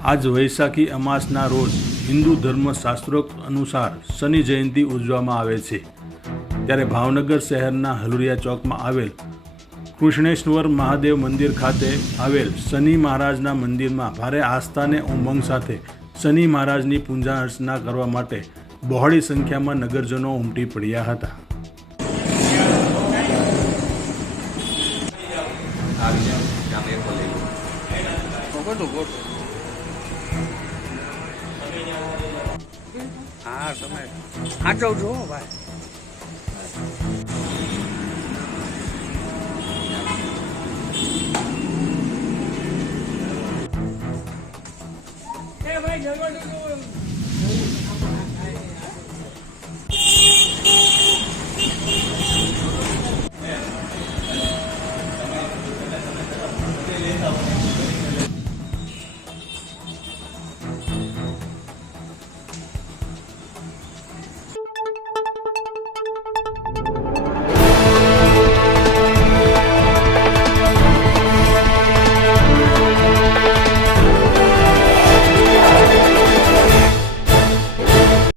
આજ વૈશાખી અમાસના રોજ હિન્દુ ધર્મશાસ્ત્રોક્ત અનુસાર શનિ જયંતિ ઉજવવામાં આવે છે। ત્યારે ભાવનગર શહેરના હલુરિયા ચોકમાં આવેલ કૃષ્ણેશ્વર મહાદેવ મંદિર ખાતે આવેલ શનિ મહારાજના મંદિરમાં ભારે આસ્થા અને ઉમંગ સાથે શનિ મહારાજની પૂજા અર્ચના કરવા માટે બહોળી સંખ્યામાં નગરજનો ઉમટી પડ્યા હતા। हाँ તમે આટો જો ભાઈ એ ભાઈ જગો